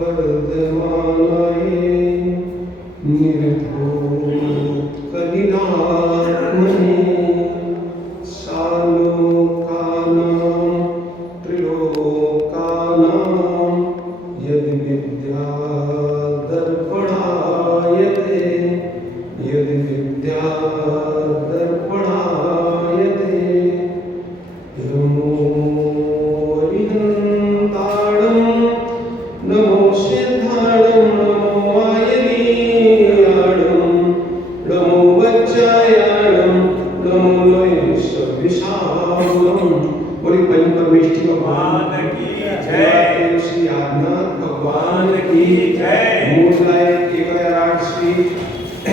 वर्धमानाय निर्भूतकलिनात्मने सालोकानां त्रिलोकानां यद्विद्या दर्पणायते नमो हरिहन्ताणं नमो सिद्धाणं नमो आयनीयाणं नमो वज्रायाणं नमो लयसविशालम्। बोली पंच परमेष्ठी भगवान की जय, श्री आदिनाथ भगवान की जय, मूलनायक एकराट श्री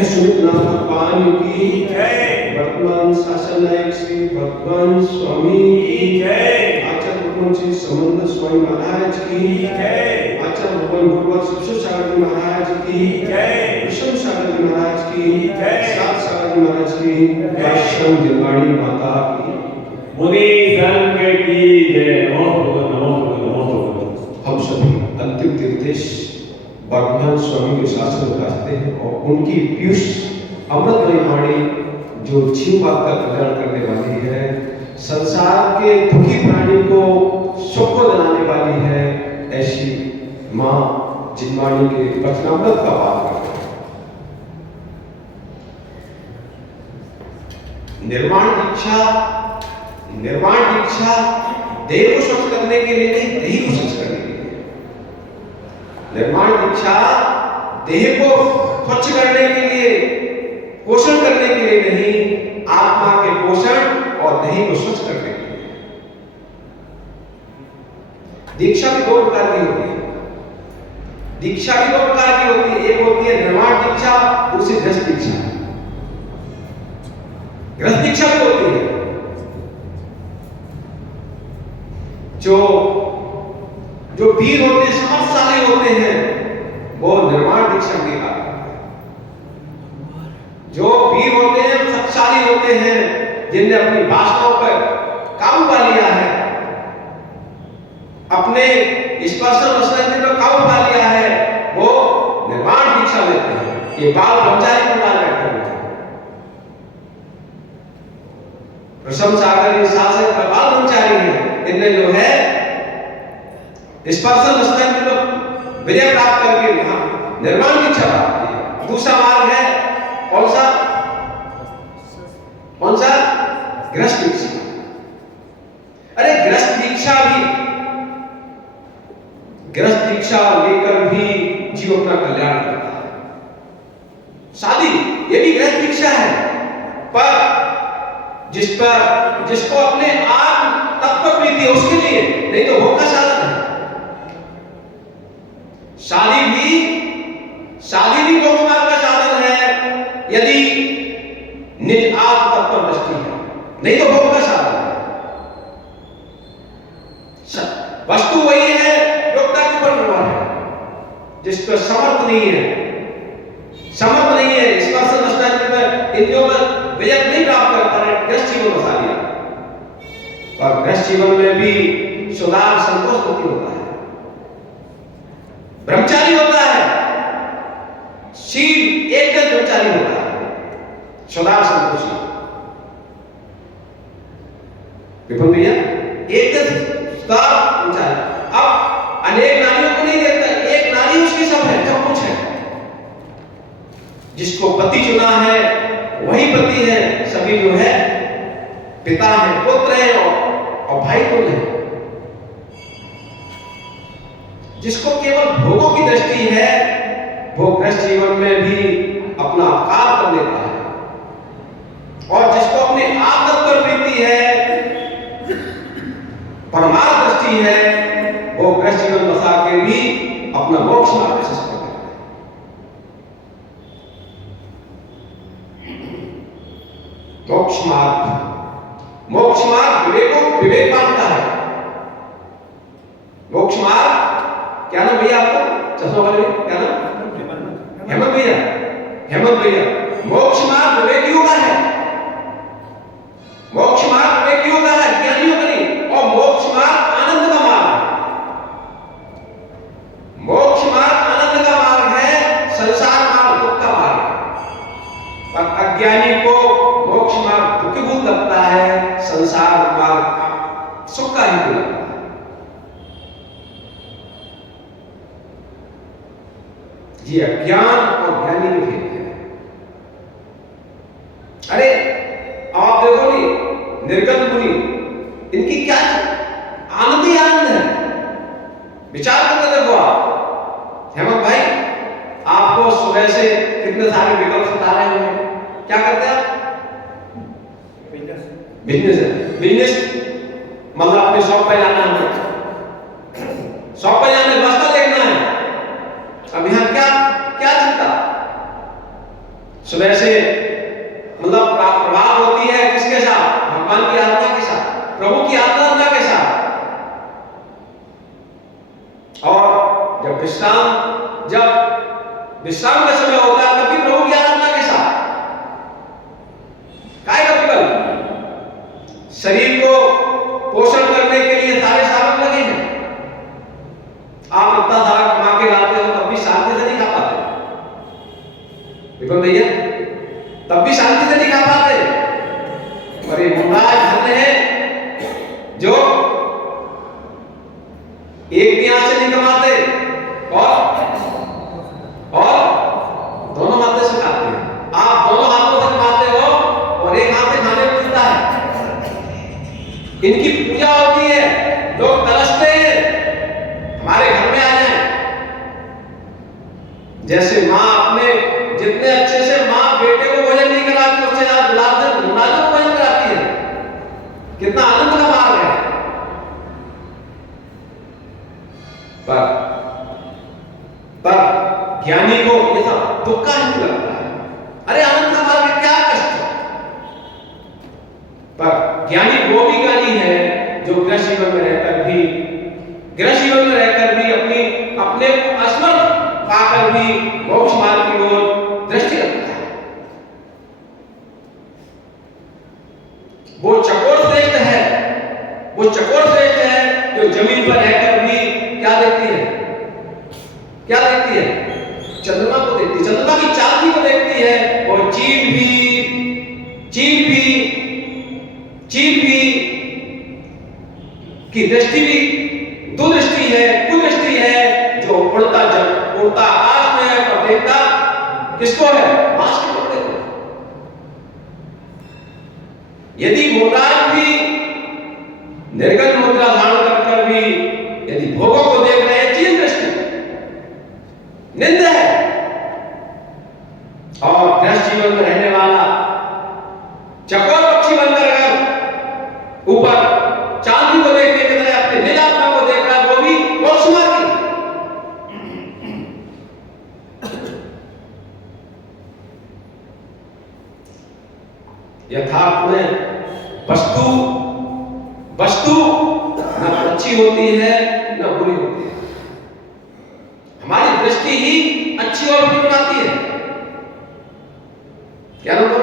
सुमितनाथ भगवान की जय, वर्तमान शासन नायक श्री भगवान स्वामी की जय, आचार्य भगवान श्री समंद स्वामी महाराज की जय, आचार्य भगवान गुरुवर शिव सागर महाराज की जय, विष्णु सागर महाराज की जय, सात सागर महाराज की जय, जिलवाड़ी माता की मुनि संघ की जय। नमो हम सभी अंतिम तीर्थेश वर्तमान स्वामी के शासन में रहते हैं और उनकी पीयूष अमृतमयी वाणी जो जीव बात का कल्याण करने वाली है, संसार के दुखी प्राणी को सुख को दिलाने वाली है, ऐसी माँ जिनवाणी के वचनामृत का पाठ करते हैं। निर्वाण दीक्षा देह को स्वच्छ करने के लिए नहीं, देह को स्वच्छ करने के लिए। निर्वाण दीक्षा देह को स्वच्छ करने के लिए, पोषण करने के लिए नहीं, आत्मा के पोषण और देह को स्वच्छ करने के लिए। दीक्षा भी दो प्रकार की होती है। दीक्षा भी दो प्रकार की होती है, एक होती है निर्वाण दीक्षा, दूसरी गृहस्थ दीक्षा। गृहस्थ दीक्षा भी होती है जो वीर होते हैं, समर्थशाली होते हैं, वो निर्वाण दीक्षा नहीं पाते। जो वीर होते हैं, शक्तिशाली होते हैं, जिनने अपनी वासनाओं पर काबू पा लिया है, अपने स्पर्श रसने पर काबू पा लिया है, वो निर्वाण दीक्षा लेते हैं। ये बाल ब्रह्मचारी को डाल बैठे हुए हैं। प्रशम सागर शासक बाल ब्रह्मचारी हैं, इनने जो है स्पर्श रसने में विजय प्राप्त करके निर्वाण दीक्षा प्राप्त की है। दूसरा मार्ग है कौन सा? गृहस्थ दीक्षा। अरे गृहस्थ दीक्षा लेकर भी जीव अपना कल्याण करता है। शादी ये भी गृहस्थ दीक्षा है, पर जिसको अपने आत्म तत्व प्रीति है उसके लिए, नहीं तो भोग का साधन है। शादी भी मोक्ष मार्ग का साधन है, यदि निज आत्म तत्व दृष्टि है, नहीं तो भोग का साधन है। वस्तु वही है, योग्यता के ऊपर निर्भर है। जिसका समर्थ नहीं है, स्पर्श रसना इंद्रियों में विजय नहीं प्राप्त कर पा रहे, गृहस्थ जीवन बसा लिया। और गृहस्थ जीवन में भी सुधार संतोष होता है, ब्रह्मचारी होता है, शील एक ब्रह्मचारी होता है, सुधार संतोषी। विपुल भैया एक ब्रह्मचारी अब अनेक नारियों को नहीं देता, एक नारी उसकी सब है, सब कुछ है। जिसको पति चुना है वही पति है, सभी जो है पिता है, पुत्र है और भाई तो नहीं। जिसको केवल भोगों की दृष्टि है, वो गृहस्थ जीवन में भी अपना अपकार कर लेता है, और जिसको अपने आत्म पर प्रीति है, परमार्थ दृष्टि है, वो गृहस्थ जीवन बसा के भी अपना मोक्ष मार्ग से करता है। मोक्ष मार्ग विवेक मानता है। मोक्ष मार्ग क्या नाम भैया आपको? चश्मा वाले क्या नाम? हेमंत भैया। मोक्ष मार्ग विवेकियों का है, मोक्ष मार्ग विवेकियों का है, ज्ञानियों का नहीं। और मोक्ष मार्ग आनंद का मार्ग है। ये अज्ञान और ज्ञानी के भेद है। अरे आप देखो नी, निर्गत मुनि, इनकी क्या आनंद ही आनंद है। विचार करके देखो आप, हेमंत भाई, आपको सुबह से कितने सारे विकल्प सता रहे होंगे, क्या करते हैं आप? बिजनेस है। बिजनेस मतलब अपने शॉप पे जाना है, शॉप पे जाने रास्ता देखना है। अब यहाँ क्या क्या चिंता? सुबह से मतलब प्रभात होती है किसके साथ? भगवान की आज्ञा के साथ, प्रभु की आज्ञा के साथ। और जब विश्राम का समय होता है तभी प्रभु की आराधना के साथ। काय का विकल्प? शरीर को पोषण करने के लिए सारे साधन लगे हैं। आप इतना सारा कमा के लाते हो तब भी शांति से नहीं खा पाते, विकल्प भैया, तब भी शांति से नहीं खा पाते। और ये महाराज धन्य है जो एक भी हाथ से नहीं कमाते और दोनों हाथों से खाते हैं। आप दोनों हाथों से कमाते हो और एक हाथ से खाने को मिलता है। इनकी पूजा होती है, लोग तरसते हैं हमारे घर में आ जाए। जैसे माँ अपने जितने अच्छे से माँ बेटे को भोजन नहीं कराती, उससे ज्यादा दुलार से दुलार को भोजन कराती है। कितना आनंद का मार्ग है। पर ज्ञानी को ये सब दुख का नहीं लगता है। अरे आनंद का मार्ग में क्या कष्ट है? पर ज्ञानी वो भी ज्ञानी है जो गृह जीवन में रहकर भी अपने असमर्थ पाकर भी मोक्ष मार्ग की ओर दृष्टि रखता है। वो चकोर श्रेष्ठ है जो जमीन पर रहकर भी क्या देखती है? चंद्रमा को देखती है, चंद्रमा की चांदी को देखती है। और चील भी की दृष्टि भी दुदृष्टि है जो उड़ता आकाश में है और देखता किसको है? मांस के टुकड़े को। यदि मोहराज भी निर्गत मुद्रा धारण कर भी यदि भोगों को देख रहे हैं, चील दृष्टि निंद है। और गृहस्थ जीवन में रहने वाला चकोर पक्षी बनकर अगर ऊपर चांदी को देखने के लिए अपने निज आत्मा को देख रहा है, वो भी मोक्ष मार्गी। यथार्थ में वस्तु न अच्छी होती है न बुरी होती है। हमारी दृष्टि ही अच्छी और बुरी बनाती है। क्या नाम था?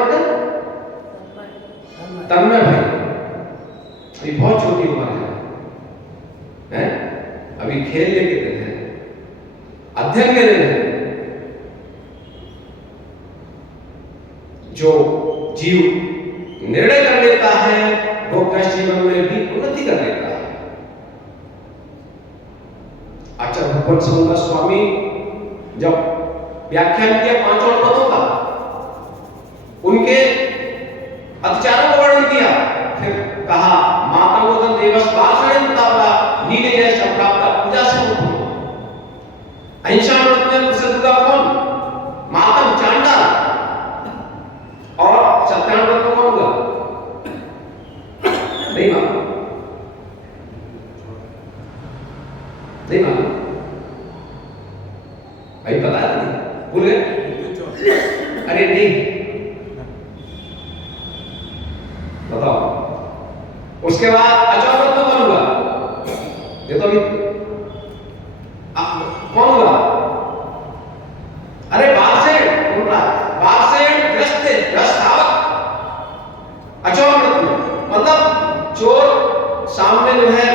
तन्मय भाई, अभी बहुत छोटी उम्र है, अभी खेलने के दिन है, अध्ययन के दिन है। जो जीव निर्णय कर लेता है वो गृहस्थ जीवन में भी उन्नति कर लेता है। आचार्य भगवत सुंदर स्वामी जब व्याख्यान किया 5 पदों का, उनके अत्याचारों को वर्णन किया, फिर कहा मातंगोदन देवस वासयन तावला नीले जय संप्राप्त पूजा से मुक्त। अहिंसा व्रत में प्रसिद्ध का कौन? मातंग चांडाल। और सत्यान व्रत में कौन हुआ? नहीं मालूम भाई, पता नहीं, भूल गए? अरे नहीं, बताओ। उसके बाद अचौव्रत में कौन हुआ? ये तो कौन हुआ? अरे अचौव्रत में मतलब चोर सामने जो है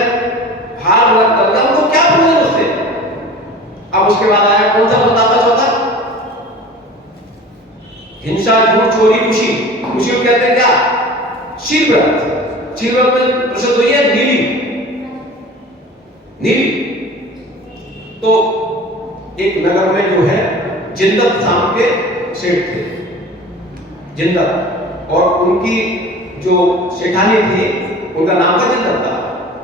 भाग रख कर उनको क्या पूछे उससे। अब उसके बाद आया कौन सा बताता? चौथा हिंसा, झूठ, चोरी, खुशी को कहते हैं क्या? शील व्रत में प्रसिद्ध हुई है नीली। तो एक नगर में जो है जिंदत नाम के सेठ थे, जिंदत, और उनकी जो सेठानी थी उनका नाम था जिंदत था।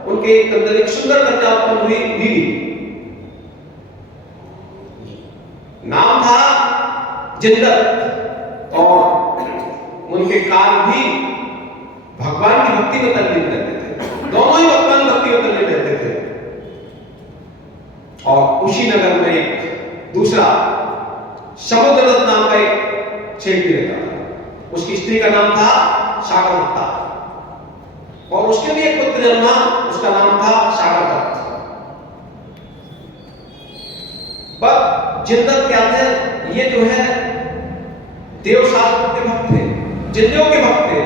उनके अंदर एक सुंदर कन्या उत्पन्न हुई, नीली, नाम था जिंदत, और उनके काल भी भगवान की भक्ति में तल्लीन रहते थे, दोनों ही भगवान भक्ति में तल्लीन रहते थे। और उसी नगर में एक दूसरा समुद्रदत्त नाम का एक सेठ भी रहता था, उसकी स्त्री का नाम था सागरदत्ता, और उसके भी एक पुत्र जन्मा, उसका नाम था सागरदत्त। पर जिंदत क्या थे, ये जो है देव शास्त्र के भक्त थे, जिंदियों के भक्त थे।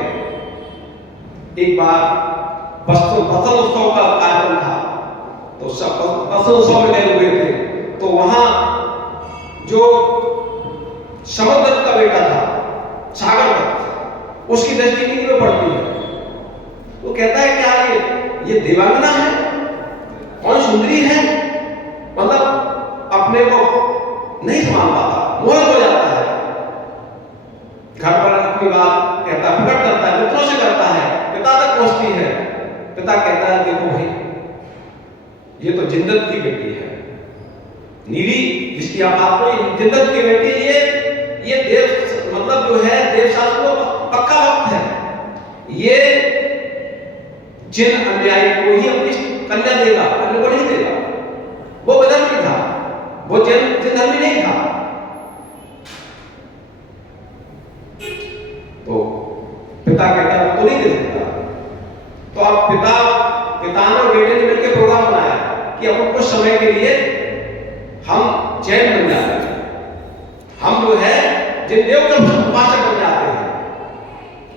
एक बार फसल उत्सव का कार्यक्रम था, तो सब फसल उत्सव में गए हुए थे, तो वहां जो समुद्रदत्त का बेटा था सागरदत्त, उसकी दृष्टि नीली में पड़ती है। वो कहता है क्या ये देवांगना है, कौन सुंदरी है, मतलब अपने को नहीं संभाल पाता, मोहित हो जाता है। घर पर अपनी बात कहता, प्रकट करता है, मित्रों से करता है, पिता तक पहुंचती है। पिता कहता है देखो भाई, ये तो जिंदत की बेटी है, नीली जिसकी आप बात करो, जिंदत की बेटी, ये देव मतलब जो है देव शास्त्र को पक्का वक्त है, ये जिन अन्यायी को ही अपनी कन्या देगा, अन्य को नहीं देगा। वो बदल था, वो जिन धर्मी नहीं था। तो पिता कहता वो तो नहीं दे सकता। तो अब पिता ने और बेटे ने मिलकर प्रोग्राम बनाया कि अब कुछ समय के लिए हम जैन बन जाते हैं, हम जो है जिन देव के उपासक बन जाते हैं।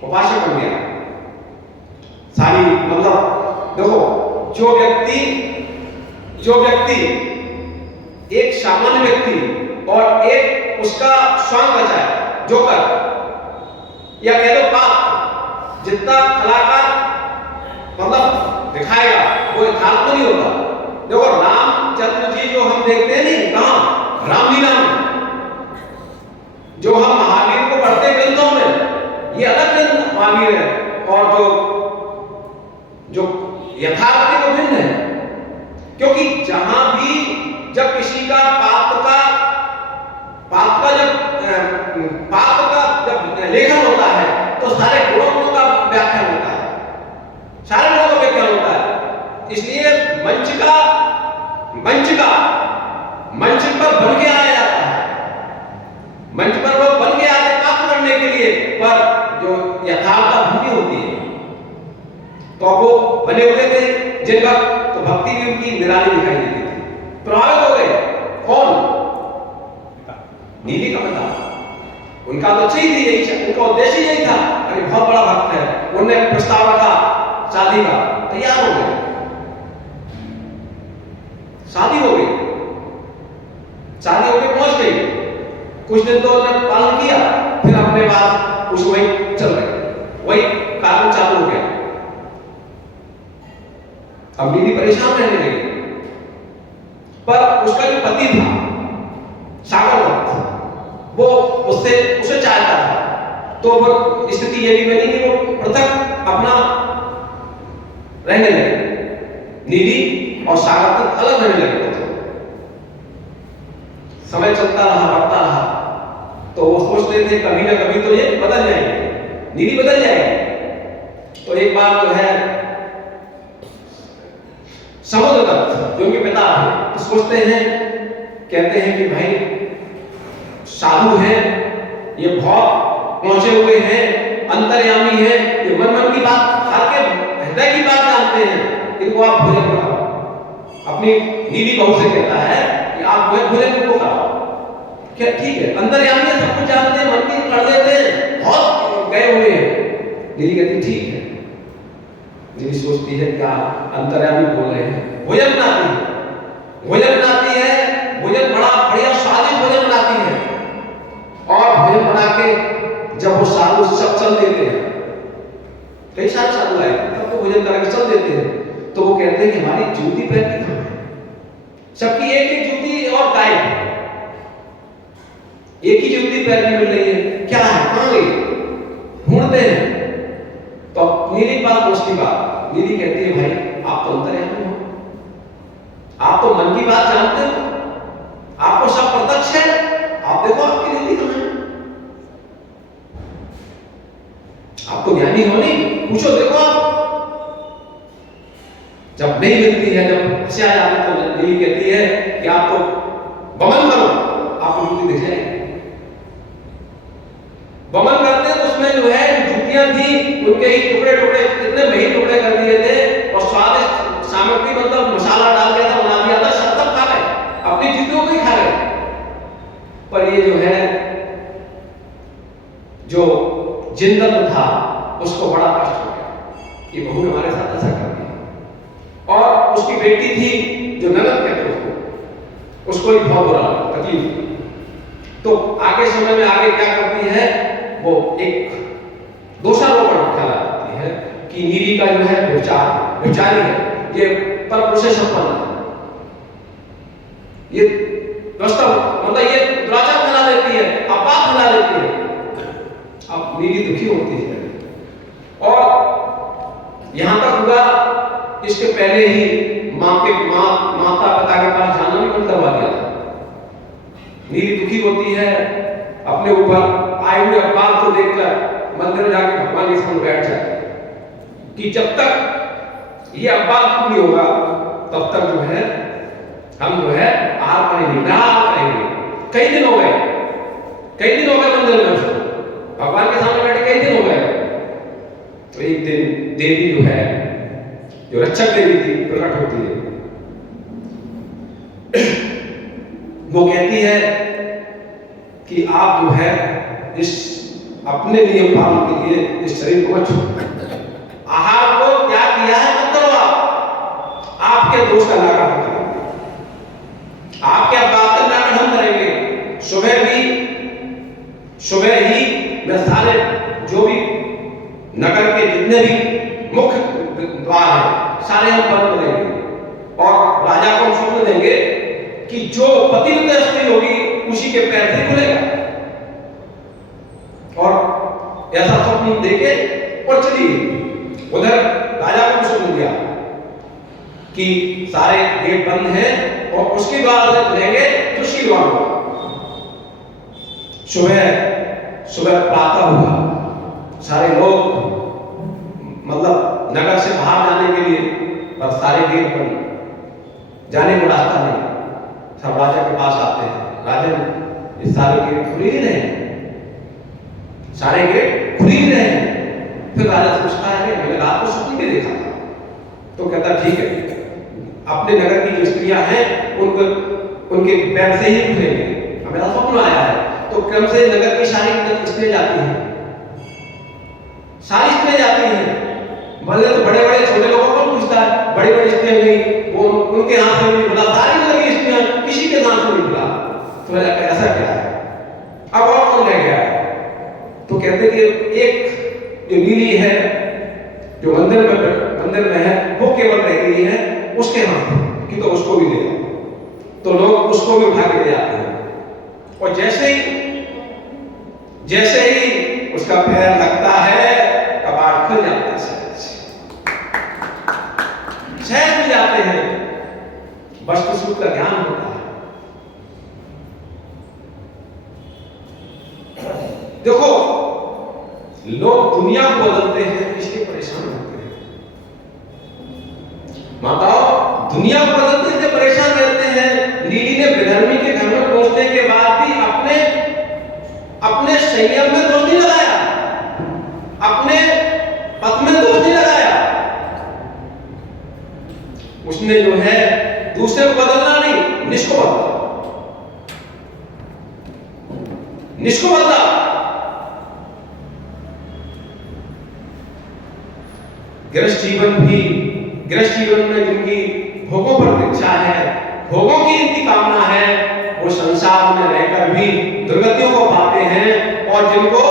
उपासक बन गया सारी, मतलब देखो जो व्यक्ति एक सामान्य व्यक्ति और एक उसका स्वांग बचाए, जोकर या कह दो पाप, जितना कलाकार मतलब दिखाएगा वो यथार्थ नहीं होता। देखो रामचंद्र जी जो हम देखते हैं नहीं, कहां रामलीला में, जो हम महावीर को पढ़ते ग्रंथों में, ये अलग ग्रंथ महावीर है, और जो यथार्थ के वो भिन्न है। क्योंकि जहां भी जब किसी का पाप का जब लेखन होता है तो सारे गुणों का व्याख्यान होता है, सारे गुणों का व्याख्यान होता है। इसलिए मंच पर बन के आया जाता है, मंच पर लोग बन के आते पाप करने के लिए, पर जो यथार्थता भिन्न होती है। तो वो बने हुए थे जिनका तो भक्ति भी उनकी निराली दिखाई देती थी, प्रभावित हो गए। कौन? नीली का पिता। उनका तो चाहिए थी यही, उनका उद्देश्य यही था, अरे बहुत बड़ा भक्त है, उन्होंने प्रस्ताव रखा शादी का, तैयार हो गए, शादी हो गई, शादी होकर पहुंच गई। कुछ दिन तो उन्होंने पालन किया, फिर अपने बाद उस वही चल रहे, वही कारण चालू हो गया। अब नीली परेशान रहने लगी, पर उसका जो पति था सागरदत्त, वो उसे चाहता था। तो वो स्थिति ये भी बनी कि वो पृथक अपना रहने लगे, नीली और सागरदत्त अलग रहने लगे। समय चलता रहा, बढ़ता रहा, तो वो सोचते थे कभी ना कभी तो ये बदल जाएंगे, नीली बदल जाएगी। तो एक बार जो है समुद्रदत्त जो उनके पिता हैं, तो सोचते हैं, कहते हैं कि भाई साधु हैं, ये बहुत पहुंचे हुए हैं, अंतर्यामी हैं, ये मन की बात, हर के हृदय की बात जानते हैं, इनको आप भोजन कराओ। अपनी नीली बहू से कहता है कि आप भोजन इनको कराओ। क्या ठीक है, अंतर्यामी है, सब कुछ जानते हैं, मन की कर देते हैं, बहुत गए हुए हैं। नीली कहती ठीक है। नीली सोचती है क्या अंतर्यामी बोल रहे हैं, भोजन बनाती है, भोजन बड़ा बढ़िया स्वादिष्ट भोजन बनाती है, और भोजन बना के जब वो साधु सब चल देते हैं, कई सारे साधु आए, तब तो भोजन करके चल देते हैं, तो वो कहते हैं कि हमारी जूती पहन के खाओ, सबकी एक एक जूती और गायब। एक ही जूती पैर में मिल रही है, क्या है, कहां गई, ढूंढते हैं। तो नीली के पास पहुंचती बात, नीली कहती है भाई आप तो अंतर्यामी हो, आप तो मन की बात जानते हो, आपको सब प्रत्यक्ष है, आप देखो आपकी नीति कहां है, आप तो ज्ञानी हो नहीं, पूछो देखो आप। जब नहीं मिलती है, जब हंसा जाता है तो नीली कहती है कि आप तो बमन करो, आपको जूती दिख जाएगी। बमन करते हैं तो उसमें जो है जूतियां थी उनके ही टुकड़े टुकड़े इतने महीन टुकड़े कर दिए थे और स्वादिष्ट सामग्री मतलब मसाला डाल के बना दिया था, सब खा गए, अपनी जूतियों को ही खा गए। पर ये जो है जो जिंदन था उसको बड़ा कष्ट हो गया, ये बहू हमारे साथ ऐसा कर दिया। और उसकी बेटी थी जो ननद कहते उसको ही बहुत बुरा तकलीफ। तो आगे समय में आगे क्या करती है, वो एक दोषारोपण फैलाती है कि नीली का जो है व्यभिचारी है, ये परपुरुष से संपन्न है, ये वास्तव मतलब ये दुराचार फैला देती है, अपराध फैला देती है। अब नीली दुखी होती है और यहां तक हुआ इसके पहले ही माता पिता के पास जाना भी बंद करवा दिया था। नीली दुखी होती है, अपने ऊपर आए हुए अपराध को देखकर मंदिर में जाकर भगवान के सामने बैठ जाए कि जब तक ये अपराध नहीं होगा तब तक जो है हम जो है आहार करेंगे, निराहार करेंगे। कई दिन हो गए मंदिर में उसको भगवान के सामने बैठे कई दिन हो गए। तो एक दिन देवी जो है, जो रक्षक देवी थी, प्रकट होती है। वो कहती है कि आप जो है इस अपने नियम पालन के लिए इस शरीर को मत छोड़ो, आहार को क्या किया है मत करो, आपके दोष का नाटक हम करेंगे, आपके बात का नाटक हम करेंगे। सुबह ही मैं सारे जो भी नगर के जितने भी मुख्य द्वार है सारे हम बंद करेंगे और राजा को स्वप्न देंगे कि जो पतिव्रता स्त्री होगी उसी के पैर से खुलेगा। और ऐसा स्वप्न देके और चली गई। उधर राजा को स्वप्न दिया कि सारे गेट बंद हैं और उसके द्वार से खुलेंगे तो उसकी द्वार होगा। सुबह प्रातः हुआ, सारे लोग मतलब नगर से बाहर जाने के लिए, पर सारे गेट बंद, जाने को रास्ता नहीं। सब राजा के पास आते हैं, राजा ये सारे गेट खुले ही रहे, सारे गेट खुले ही रहे। फिर राजा सोचता है मैंने रात को स्वप्न भी देखा था। तो कहता ठीक है, अपने नगर की जो स्त्रियां हैं उनके पैर से ही खुलेंगे, हमें स्वप्न आया है। तो क्रम से नगर की सारी स्त्रियां जाती हैं, सारी स्त्रियां जाती हैं, भले तो बड़े बड़े छोटे लोगों को पूछता है, बड़ी बड़ी स्त्रियां गई, वो उनके हाथ में नहीं खुला, सारी लगी स्त्रियां किसी के हाथ में नहीं खुला। तो ऐसा क्या है, अब और कौन रह गया है? तो कहते कि एक जो नीली है जो मंदिर में है वो केवल रह गई है, उसके हाथ की तो उसको भी ले आओ। तो लोग उसको भी उठा के ले आते हैं और जैसे ही उसका पैर लगता है कबाड़ खुल जाता है, सहज में जाते हैं, वस्तु सुख का ज्ञान होता है। देखो लोग दुनिया को बदलते हैं इसलिए परेशान होते हैं, माताओं दुनिया को बदलते हैं परेशान रहते हैं। नीली ने विधर्मी के घर में पहुंचने के बाद भी अपने संयम में दोष नहीं लगाया, अपने पथ में दोष नहीं लगाया। उसने जो है दूसरे को बदलना नहीं, निष्को बदला। गृहस्थ जीवन में जिनकी भोगों पर दीक्षा है, भोगों की इनकी कामना है, वो संसार में रहकर भी दुर्गतियों को पाते हैं। और जिनको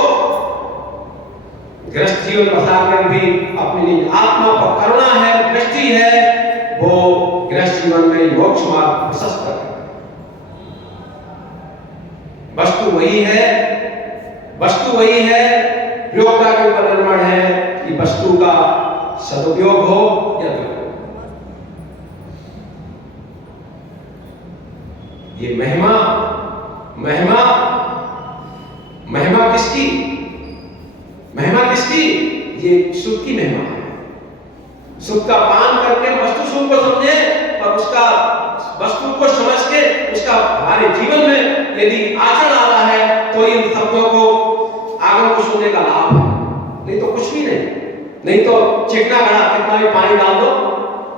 गृहस्थ जीवन बसाकर भी अपनी आत्मा पर करुणा है, दृष्टि है, वो गृहस्थ जीवन में मोक्ष मार्ग प्रशस्त है। वस्तु वही है, वस्तु वही है, प्रयोगता के ऊपर निर्भर है कि वस्तु का सदुपयोग हो या दुरुपयोग। ये महिमा महिमा महिमा किसकी? महिमा किसकी? ये सुख की महिमा है। सुख का पान करके वस्तु सुख को समझे, पर उसका वस्तु को समझ के उसका हमारे जीवन में यदि आचरण आ रहा है तो इन शब्दों को आगम को सुनने का लाभ है, नहीं तो कुछ भी नहीं। नहीं तो चिकना घड़ा कितना भी पानी डाल दो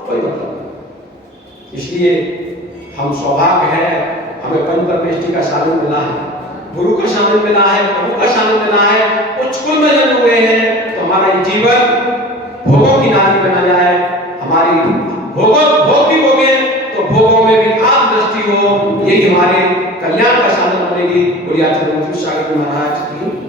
कोई मतलब नहीं। इसलिए हम सौभाग्य है, हमें पंच परमेष्टि का शामिल मिला है, गुरु का शामिल मिला है, प्रभु का शामिल मिला है, उच्च कुल में जन्म हुए हैं। तो हमारा ये जीवन भोगों की नारी बना जाए, हमारी भोग भी भोगे तो भोगों में भी आप दृष्टि हो, यही हमारे कल्याण का साधन बनेगी। बोलिए आचार्य महाराज की